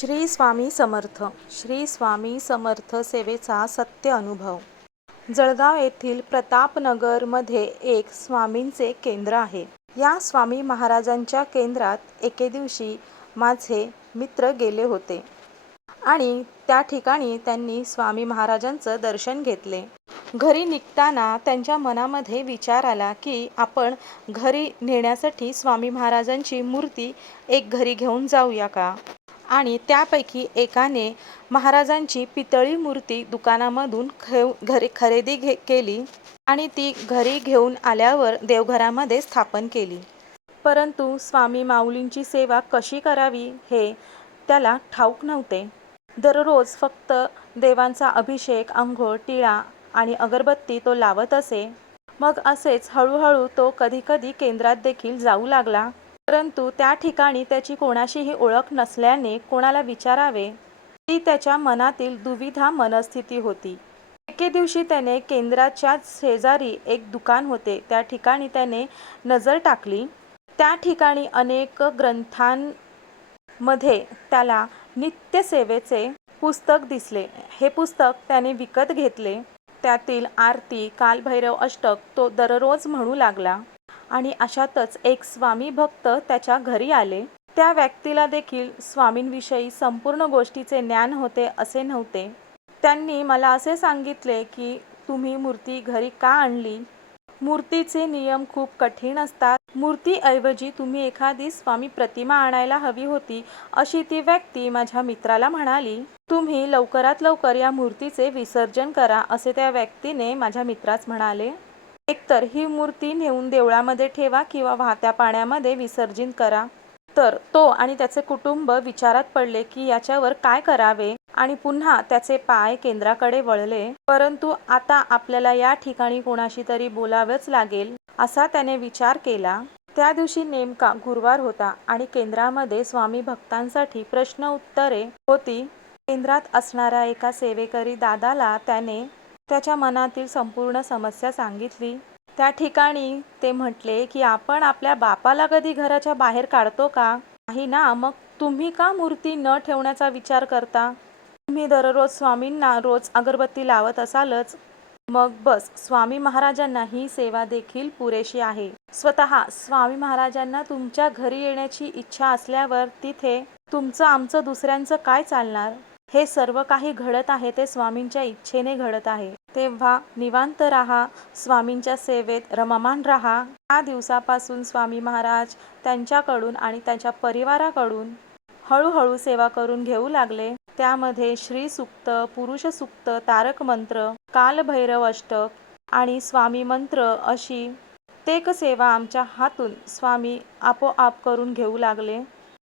श्री स्वामी समर्थ. श्री स्वामी समर्थ सेवेचा सत्य अनुभव. जळगाव येथील प्रतापनगरमध्ये एक स्वामींचे केंद्र आहे. या स्वामी महाराजांच्या केंद्रात एके दिवशी माझे मित्र गेले होते. आणि त्या ठिकाणी त्यांनी स्वामी महाराजांचं दर्शन घेतले. घरी निघताना त्यांच्या मनामध्ये विचार आला की आपण घरी नेण्यासाठी स्वामी महाराजांची मूर्ती एक घरी घेऊन जाऊया का? आणि त्यापैकी एकाने महाराजांची पितळी मूर्ती दुकानामधून घेऊ घरी खरेदी घे केली आणि ती घरी घेऊन आल्यावर देवघरामध्ये स्थापन केली. परंतु स्वामी माऊलींची सेवा कशी करावी हे त्याला ठाऊक नव्हते. दररोज फक्त देवांचा अभिषेक अंघोळ टिळा आणि अगरबत्ती तो लावत असे. मग असेच हळूहळू तो कधीकधी केंद्रात देखील जाऊ लागला. परंतु त्या ठिकाणी त्याची कोणाशीही ओळख नसल्याने कोणाला विचारावे ती त्याच्या मनातील दुविधा मनस्थिती होती. एके दिवशी त्याने केंद्राच्या शेजारी एक दुकान होते. त्या ठिकाणी त्याने नजर टाकली. त्या ठिकाणी अनेक ग्रंथांमध्ये त्याला नित्यसेवेचे पुस्तक दिसले. हे पुस्तक त्याने विकत घेतले. त्यातील आरती कालभैरव अष्टक तो दररोज म्हणू लागला. आणि अशातच एक स्वामी भक्त त्याच्या घरी आले. त्या व्यक्तीला देखील स्वामींविषयी संपूर्ण गोष्टीचे ज्ञान होते असे नव्हते. त्यांनी मला असे सांगितले की तुम्ही मूर्ती घरी का आणली? मूर्तीचे नियम खूप कठीण असतात. मूर्तीऐवजी तुम्ही एखादी स्वामी प्रतिमा आणायला हवी होती अशी ती व्यक्ती माझ्या मित्राला म्हणाली. तुम्ही लवकरात लवकर या मूर्तीचे विसर्जन करा असे त्या व्यक्तीने माझ्या मित्रास म्हणाले. एकतर ही मूर्ती नेऊन देवळामध्ये ठेवा किंवा वाहत्या पाण्यामध्ये विसर्जित करा. तर तो आणि त्याचे कुटुंब विचारात पडले की याच्यावर काय करावे आणि पुन्हा त्याचे पाय केंद्राकडे वळले. परंतु आता आपल्याला या ठिकाणी कोणाशी तरी बोलावंच लागेल असा त्याने विचार केला. त्या दिवशी नेमका गुरुवार होता आणि केंद्रामध्ये स्वामी भक्तांसाठी प्रश्न उत्तरे होती. केंद्रात असणाऱ्या एका सेवेकरी दादाला त्याने त्याच्या मनातील संपूर्ण समस्या सांगितली. त्या ठिकाणी ते म्हटले की आपण आपल्या बापाला कधी घराच्या बाहेर काढतो का? नाही ना मग तुम्ही का मूर्ती न ठेवण्याचा विचार करता? तुम्ही दररोज स्वामींना रोज अगरबत्ती लावत असालच. मग बस स्वामी महाराजांना ही सेवा देखील पुरेशी आहे. स्वतः स्वामी महाराजांना तुमच्या घरी येण्याची इच्छा असल्यावर तिथे तुमचं आमचं दुसऱ्यांचं काय चालणार? हे सर्व काही घडत आहे ते स्वामींच्या इच्छेने घडत आहे. तेव्हा निवांत राहा स्वामींच्या सेवेत रममान राहा. त्या दिवसापासून स्वामी महाराज त्यांच्याकडून आणि त्यांच्या परिवाराकडून हळूहळू सेवा करून घेऊ लागले. त्यामध्ये श्री सुक्त पुरुष सुक्त तारक मंत्र कालभैरव अष्टक आणि स्वामी मंत्र अशी प्रत्येक सेवा आमच्या हातून स्वामी आपोआप करून घेऊ लागले.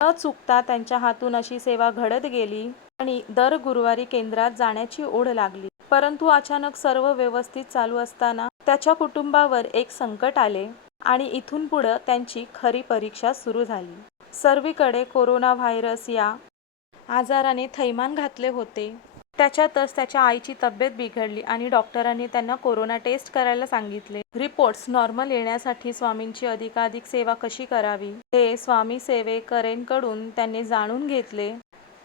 न चुकता त्यांच्या हातून अशी सेवा घडत गेली. आणि दर गुरुवारी केंद्रात जाण्याची ओढ लागली. परंतु अचानक सर्व व्यवस्थित चालू असताना त्याच्या कुटुंबावर एक संकट आले आणि इथून पुढं त्यांची खरी परीक्षा सुरू झाली. सर्वीकडे कोरोना व्हायरस या आजाराने थैमान घातले होते. त्याच्यातच त्याच्या आईची तब्येत बिघडली आणि डॉक्टरांनी त्यांना कोरोना टेस्ट करायला सांगितले. रिपोर्ट्स नॉर्मल येण्यासाठी स्वामींची अधिकाधिक सेवा कशी करावी हे स्वामी सेवेकरेंकडून त्यांनी जाणून घेतले.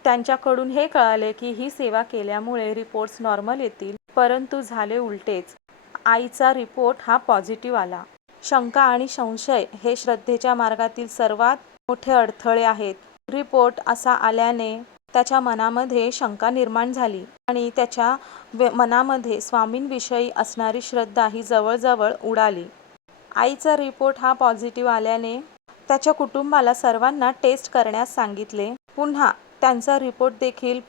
त्यांच्याकडून हे कळाले की ही सेवा केल्यामुळे रिपोर्ट्स नॉर्मल येतील परंतु झाले उलटेच. आईचा रिपोर्ट हा पॉझिटिव्ह आला. शंका आणि संशय हे श्रद्धेच्या मार्गातील सर्वात मोठे अडथळे आहेत. रिपोर्ट असा आल्याने त्याच्या मनामध्ये शंका निर्माण झाली आणि त्याच्या मनामध्ये स्वामींविषयी असणारी श्रद्धा ही जवळजवळ उडाली. आईचा रिपोर्ट हा पॉझिटिव्ह आल्याने त्याच्या कुटुंबाला सर्वांना टेस्ट करण्यास सांगितले. पुन्हा त्यांचा रिपोर्ट देखील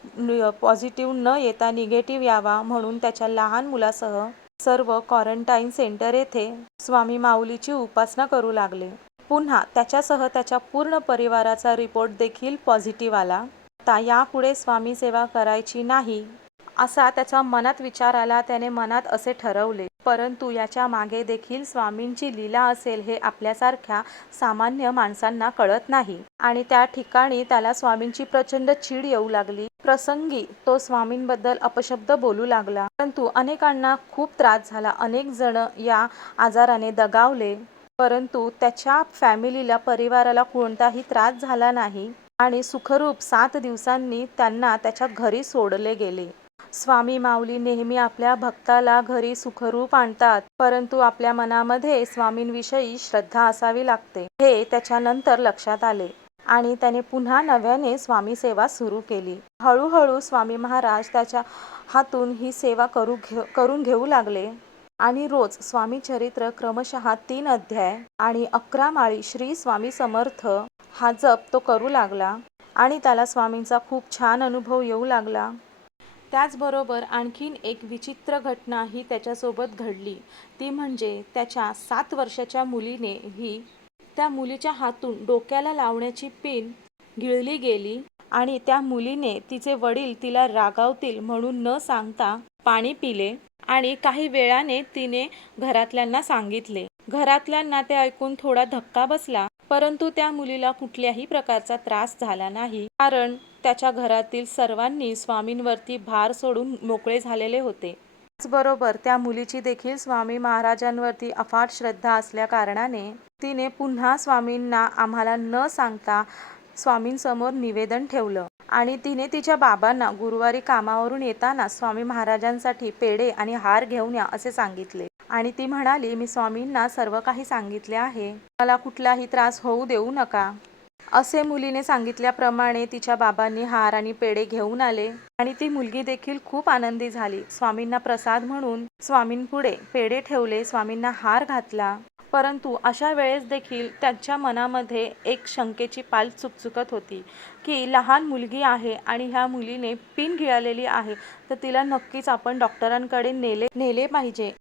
पॉझिटिव्ह न येता निगेटिव्ह यावा म्हणून त्याच्या लहान मुलासह सर्व क्वारंटाईन सेंटर येथे स्वामी माऊलीची उपासना करू लागले. पुन्हा त्याच्यासह त्याच्या पूर्ण परिवाराचा रिपोर्ट देखील पॉझिटिव्ह आला. आता यापुढे स्वामी सेवा करायची नाही असा त्याच्या मनात विचार आला त्याने मनात असे ठरवले. परंतु याच्या मागे देखील स्वामींची लीला असेल हे आपल्यासारख्या सामान्य माणसांना कळत नाही. आणि त्या ठिकाणी त्याला स्वामींची प्रचंड चीड येऊ लागली. प्रसंगी तो स्वामींबद्दल अपशब्द बोलू लागला. परंतु अनेकांना खूप त्रास झाला. अनेक जण या आजाराने दगावले. परंतु त्याच्या फॅमिलीला परिवाराला कोणताही त्रास झाला नाही. आणि सुखरूप सात दिवसांनी त्यांना त्याच्या घरी सोडले गेले. स्वामी माऊली नेहमी आपल्या भक्ताला घरी सुखरूप आणतात परंतु आपल्या मनामध्ये स्वामींविषयी श्रद्धा असावी लागते. हे त्याच्यानंतर लक्षात आले आणि त्याने पुन्हा नव्याने स्वामी सेवा सुरू केली. हळूहळू स्वामी महाराज त्याच्या हातून ही सेवा करू घे करून घेऊ लागले. आणि रोज स्वामी चरित्र क्रमशः तीन अध्याय आणि अकरा माळी श्री स्वामी समर्थ हा जप तो करू लागला आणि त्याला स्वामींचा खूप छान अनुभव येऊ लागला. त्याचबरोबर आणखीन एक विचित्र घटना ही त्याच्यासोबत घडली. ती म्हणजे त्याच्या सात वर्षाच्या मुलीने ही त्या मुलीच्या हातून डोक्याला लावण्याची पिन गिळली गेली आणि त्या मुलीने तिचे वडील तिला रागावतील म्हणून न सांगता पाणी पिले आणि काही वेळाने तिने घरातल्यांना सांगितले. घरातल्यांना ते ऐकून थोडा धक्का बसला. परंतु त्या मुलीला कुठल्याही प्रकारचा त्रास झाला नाही. कारण त्याच्या घरातील सर्वांनी स्वामींवरती भार सोडून मोकळे झालेले होते. त्याचबरोबर त्या मुलीची देखील स्वामी महाराजांवरती अफाट श्रद्धा असल्या कारणाने तिने पुन्हा स्वामींना आम्हाला न सांगता स्वामींसमोर निवेदन ठेवलं. आणि तिने तिच्या बाबांना गुरुवारी कामावरून येताना स्वामी महाराजांसाठी पेढे आणि हार घेऊन या असे सांगितले. आणि ती म्हणाली मी स्वामींना सर्व काही सांगितले आहे. मला कुठलाही त्रास होऊ देऊ नका. असे मुलीने सांगितल्याप्रमाणे तिच्या बाबांनी हार आणि पेढे घेऊन आले आणि ती मुलगी देखील खूप आनंदी झाली. स्वामींना प्रसाद म्हणून स्वामींपुढे पेढे ठेवले स्वामींना हार घातला. परंतु अशा वेळेस देखील त्यांच्या मनामध्ये एक शंकेची पाल चुकचुकत होती की लहान मुलगी आहे आणि ह्या मुलीने पिन गिळालेली आहे तर तिला नक्कीच आपण डॉक्टरांकडे नेले नेले पाहिजे.